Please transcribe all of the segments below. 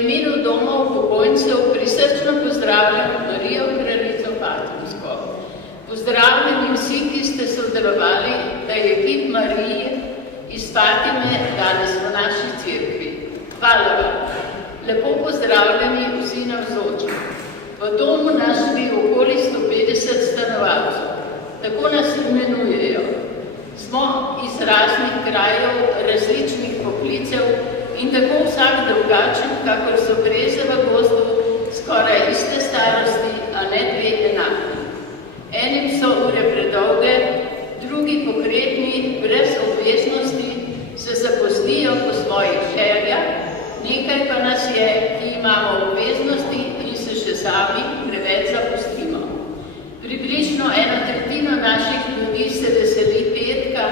imenu Doma upokojencev prisrčno pozdravljam Marijo Kraljico Fatimsko, Pozdravljeni vsi, ki ste sodelovali, da je kip Marije iz Fatime danes v naši cerkvi. Hvala vam. Lepo pozdravljeni vsi navzoči. V domu nas bi okoli 150 stanovalcev. Tako nas imenujejo. Smo iz raznih krajev, različnih poklicev in tako vsak drugačen, kakor so breze v gozdu, skoraj iste starosti, a ne dve enaki. Enim so ure predolge, drugi pokretni, brez obveznosti, se zaposlijo po svojih željah, nekaj pa nas je, ki imamo obveznosti in se še sami preveč zapustimo. Približno 1/3 naših ljudi se veseli petka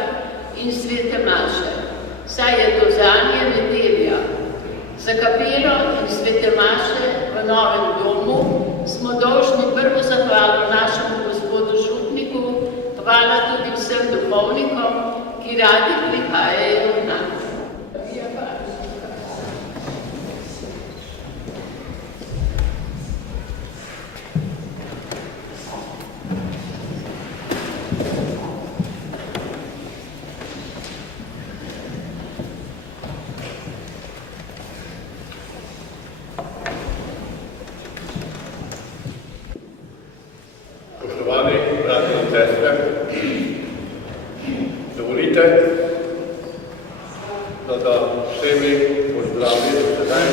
in svete maše, saj je to zanje nedelja. Za kapelo in svete maše v novem domu smo dolžni prvo zahvalo našemu gospodu župniku, hvala tudi vsem duhovnikom, ki radi prihajajo v nas. Dovolite, da vsemi pozdravi do sedaj.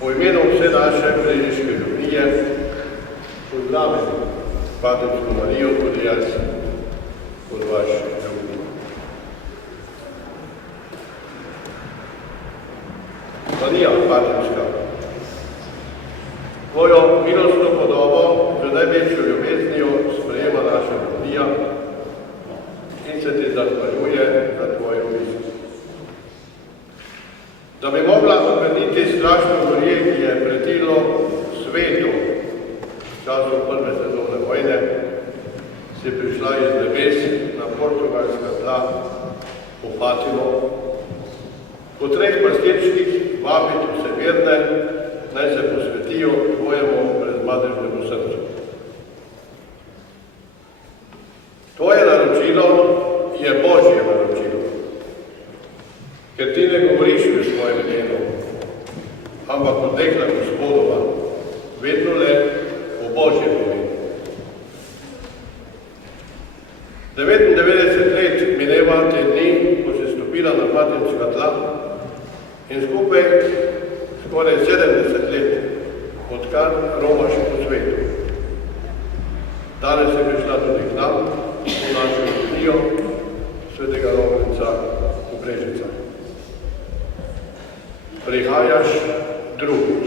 Po imenu vse naše Brežiške župnije pozdravim Fatimsko Marijo tudi jaz kot vaš župnik. Marija Fatimska, tvojo milostno podobo z največjo ljubeznijo sprejema naša župnija in se ti zahvaljuje za tvojo milost. Da bi mogla obrniti strašno gorje, ki je pretilo svetu v času prve svetovne vojne, si prišla iz nebes na portugalska tla v Fatimo. Po 3 pastirčkih vabiti vse verne, naj se posvetijo tvojemu brezmadežnemu srcu. Tvoje naročilo je Božje naročilo, ker ti ne govoriš v svojem imenu, ampak od dekla Gospodova, vedno le o Božjem imenu. 99 let mineva te dni, ko si stopila na Fatimska tla in skupaj skoraj 70 let, odkar romaš po svetu. Danes je prišla tudi k nam, v našo župnijo, svetega Lovrenca v Brežicah. Prihajaš drugič.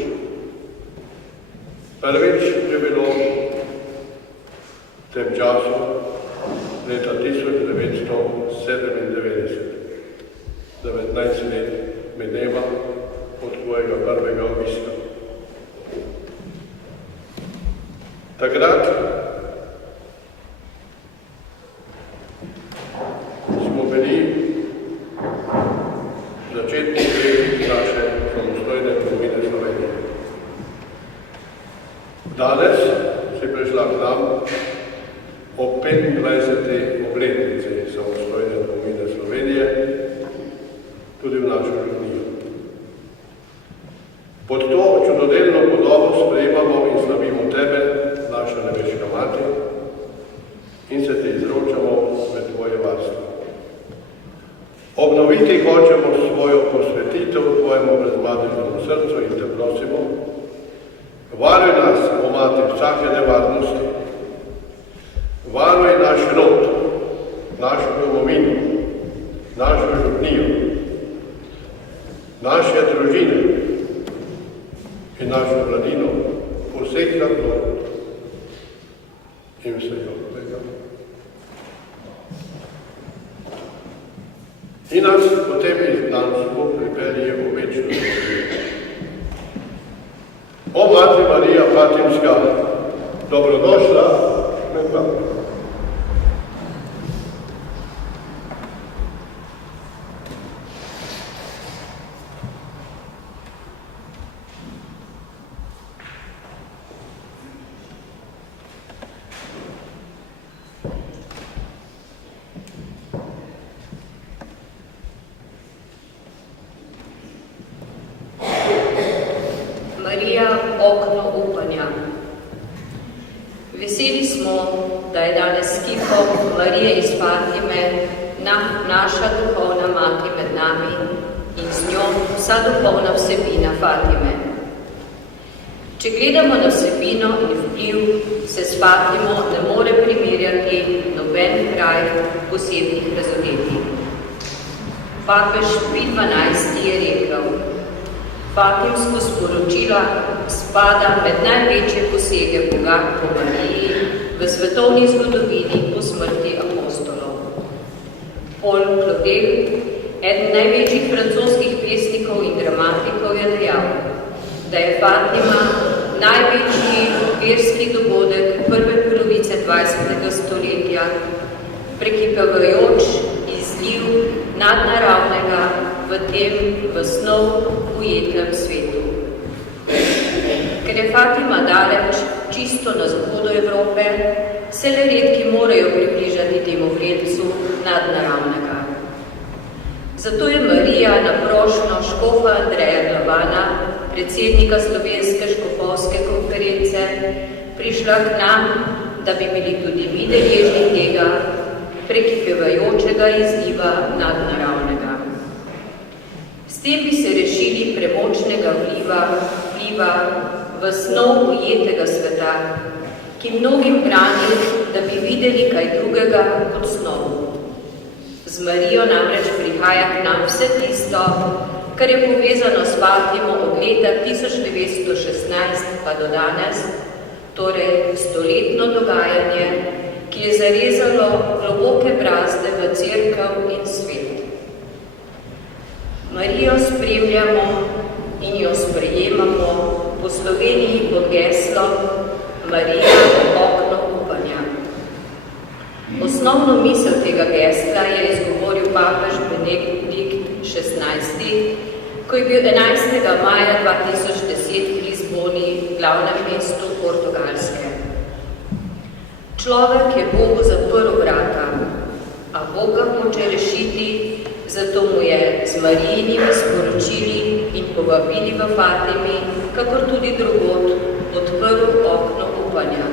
Prvič je bilo v tem času leta 1997. 19 let mineva od tvojega prvega obiska. Takrat smo bili začetniki naše samostojne domovine Slovenije. Danes si prišla k nam ob 25. obletnici samostojne domovine Slovenije, tudi v našo župnijo. Pod to čudodelno podobo sprejemamo in slavimo tebe, naša nebeška mati, in se ti izročamo med tvoje varstvo. Obnoviti hočemo svojo posvetitev tvojemu brezmadežnemu srcu in te prosimo, varuj nas, o Mati, vsake nevarnosti, varuj naš rod, našo domovino, našo župnijo, naše družine in našo mladino, vseh narodov in vsega tega. In nas potem izgnanstvo pripelje v večno življenje. O Mati Marija Fatimska, dobrodošla med nami. smo, da je danes kipom Marije iz Fatime naša duhovna mati med nami in z njo vsa duhovna vsebina Fatime. Če gledamo na vsebino in vpliv, se s Fatimo ne more primerjati noben kraj posebnih razodetij. Papež Pij XII je rekel: Fatimsko sporočilo spada med največje posege Boga po Mariji v svetovni zgodovini po smrti apostolov. Paul Claudel, eden največjih francoskih pesnikov in dramatikov, je dejal, da je Fatima največji verski dogodek prve polovice 20. stoletja, prekipevajoč izliv nadnaravnega v tem v snov ujetem svetu. Ker je Fatima daleč, čisto na zahodu Evrope, se le redki morajo približati temu vredcu nadnaravnega. Zato je Marija na prošnjo škofa Andreja Glavana, predsednika Slovenske škofovske konference, prišla k nam, da bi bili tudi mi deležni tega prekipevajočega izliva nadnaravnega. S tem bi se rešili premočnega vpliva v snov ujetega sveta, ki mnogim brani, da bi videli kaj drugega kot snov. Z Marijo namreč prihaja k nam vse tisto, kar je povezano s Fatimo od leta 1916 pa do danes, torej stoletno dogajanje, ki je zarezalo globoke brazde v cerkev in svet. Marijo spremljamo in jo sprejemamo po Sloveniji pod geslom Marija, okno upanja. Osnovno misel tega gesla je izgovoril papež Benedikt XVI, ko je bil 11. maja 2010 v Lizboni, glavnem mestu Portugalske. Človek je Bogu zaprl vrata, a Boga hoče rešiti, zato mu je z Marijinimi sporočili in povabili v Fatimi, kakor tudi drugod, odprl okno upanja.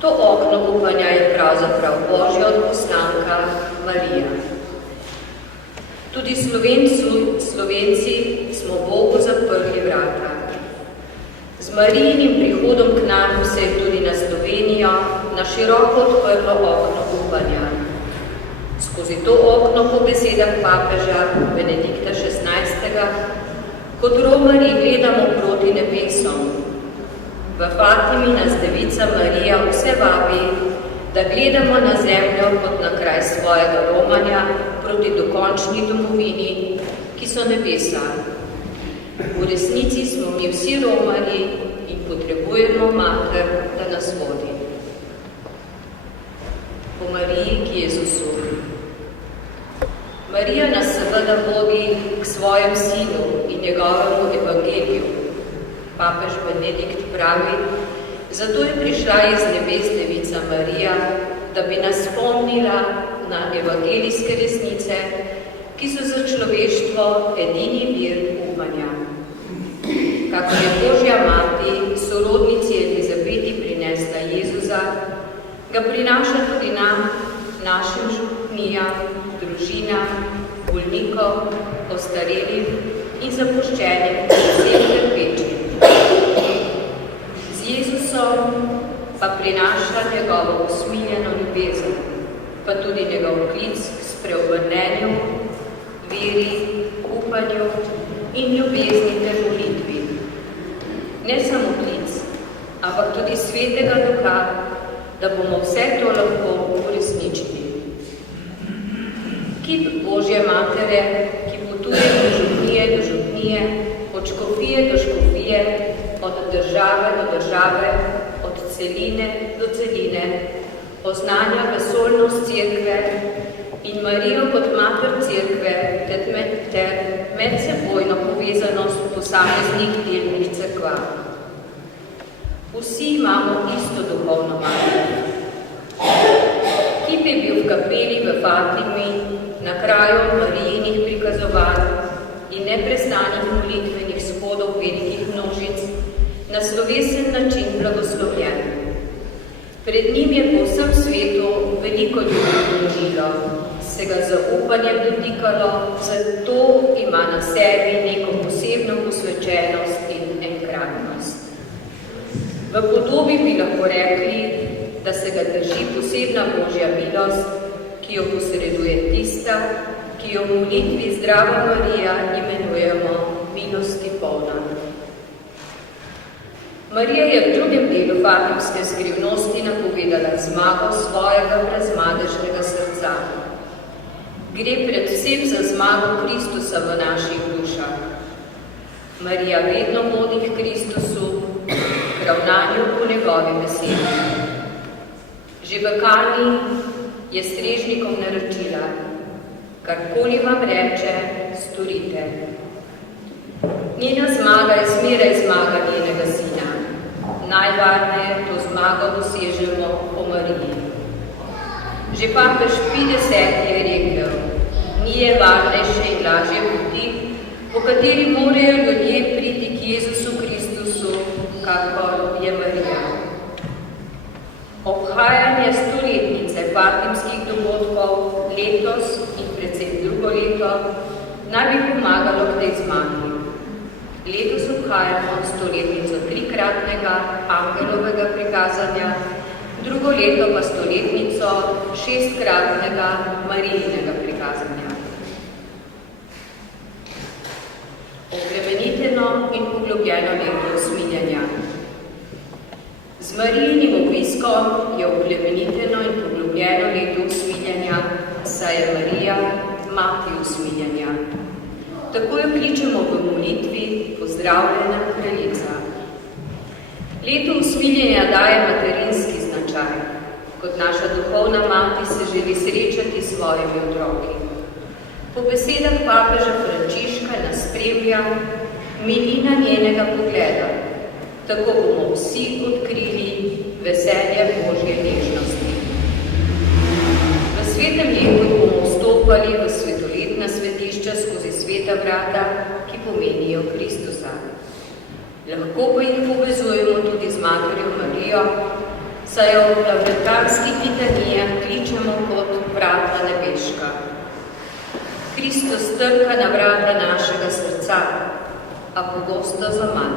To okno upanja je pravzaprav Božja odposlanka Marija. Tudi Slovenci smo Bogu zaprli vrata. Z Marijinim prihodom k nam se je tudi na Slovenijo na široko odprlo okno upanja. Skozi to okno po besedah papeža Benedikta XVI. Kot romarji gledamo proti nebesom. V Fatimi nas Devica Marija vse vabi, da gledamo na zemljo kot na kraj svojega romanja proti dokončni domovini, ki so nebesa. V resnici smo mi vsi romarji in potrebujemo mater, da nas vodi. Po Mariji k Jezusu. Marija nas seveda vodi k svojemu sinu in njegovemu evangeliju. Papež Benedikt pravi, zato je prišla iz nebes Devica Marija, da bi nas spomnila na evangelijske resnice, ki so za človeštvo edini vir upanja. Kakor je Božja mati sorodnici Elizabeti prinesla Jezusa, ga prinaša tudi nam, našim župnijam, družinam, bolnikom, ostarelim in zapuščenim, vsem trpečim. Z Jezusom pa prinaša njegovo usmiljeno ljubezen, pa tudi njegov klic k spreobrnenju, veri, upanju in ljubezni ter molitvi. Ne samo klic, ampak tudi svetega duha, da bomo vse to lahko uresničili. Kip Božje matere, ki potuje od župnije do župnije, od škofije do škofije, od države do države, od celine do celine, oznanja vesoljnost cerkve in Marijo kot mater cerkve ter medsebojno povezanost posameznih delnih cerkva. Vsi imamo isto duhovno mater. Kip je bil v kapeli v Fatimi, na kraju Marijinih prikazovanj in neprestanih molitvenih shodov velikih množic, na slovesen način blagoslovljen. Pred njim je po vsem svetu veliko ljudi ponudilo, se ga zaupanje dotikalo, zato ima na sebi neko posebno posvečenost in enkratnost. V podobi bi lahko rekli, da se ga drži posebna Božja milost, ki jo posreduje tista, ki jo v molitvi Zdrava Marija imenujemo milosti polna. Marija je v drugem delu fatimske skrivnosti napovedala zmago svojega brezmadežnega srca. Gre predvsem za zmago Kristusa v naših dušah. Marija vedno vodi k Kristusu, k ravnanju po njegovi besedi. Že v Kani je strežnikom naročila, karkoli vam reče, storite. Njena zmaga je zmeraj zmaga njenega sina. Najvarneje to zmago dosežemo po Mariji. Že papež Pij X je rekel, ni je varnejše in lažje poti, po kateri morajo ljudje priti k Jezusu Kristusu, kakor je Marija. Obhajanje 100-letnice fatimskih dogodkov letos in predvsem drugo leto naj bi pomagalo k tej zmagi. Letos obhajamo 100-letnico trikratnega angelovega prikazanja, drugo leto pa 100-letnico 6-kratnega Marijinega prikazanja. Oplemeniteno in poglobljeno leto usmiljenja. Z Marijinim obiskom je oplemeniteno in poglobljeno leto usmiljenja, saj je Marija mati usmiljenja. Tako jo kličemo v molitvi Pozdravljena kraljica. Leto usmiljenja daje materinski značaj. Kot naša duhovna mati se želi srečati s svojimi otroki. Po besedah papeža Frančiška nas spremlja milina njenega pogleda. Tako bomo vsi odkrili veselje Božje nežnosti. V svetem letu bomo vstopali v svetoletna svetišča skozi sveta vrata, ki pomenijo Kristusa. Lahko pa jih povezujemo tudi z Materjo Marijo, saj jo v lavretarskih litanijah kličemo kot vrata nebeška. Kristus trka na vrata našega srca, a pogosto zaman.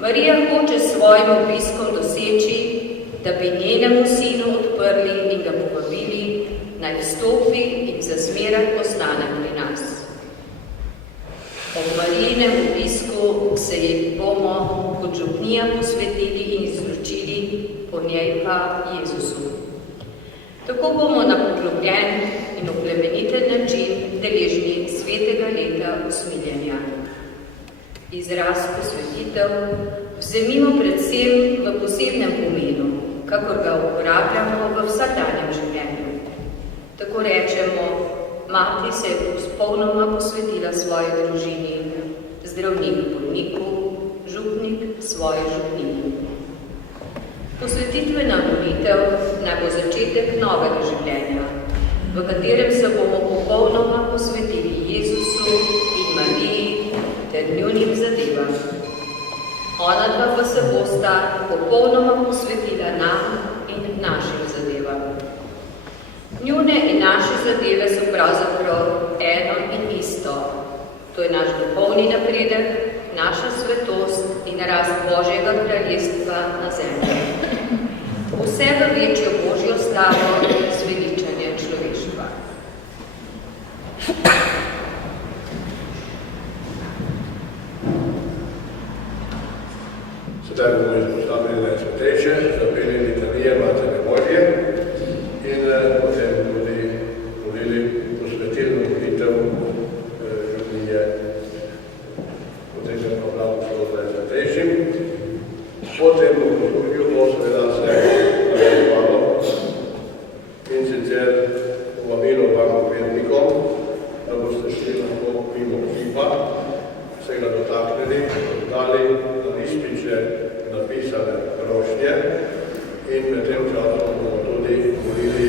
Marija hoče s svojim obiskom doseči, da bi njenemu sinu odprli in ga povabili, naj vstopi in za zmeraj postane pri nas. Ob Marijinem obisku se ji bomo kot župnija posvetili in izročili, po njej pa Jezusu. Tako bomo na poglobljen in oplemeniten način deležni svetega leta usmiljenja. Izraz posvetitev vzemimo predvsem v posebnem pomenu, kakor ga uporabljamo v vsakdanjem življenju. Tako rečemo, mati se je popolnoma posvetila svoji družini, zdravnik bolniku, župnik svoji župniki. Posvetitvena molitev naj bo začetek novega življenja, v katerem se bomo popolnoma posvetili Jezusu in Mariji ter njunim zadevam. Ona dva pa se bosta popolnoma posvetila nam in našim zadevam. Njune in naše zadeve so pravzaprav eno in isto. To je naš duhovni napredek, naša svetost in rast Božjega kraljestva na zemlji. Vse v večjo Božjo slavo in zveličanje človeštva. Sedaj bomo izpostavili najsvetejše, zapeli litanije Matere Božje in potem tudi molili posvetilno molitev župnije, potem pa blagoslov najsvetejšim. Potem bomo služil bo seveda se nadaljevalo in sicer povabilo vam vernikom, da boste šli lahko mimo kipa, se ga dotaknili, dali na lističe napisane prošnje in med tem časom bomo tudi molili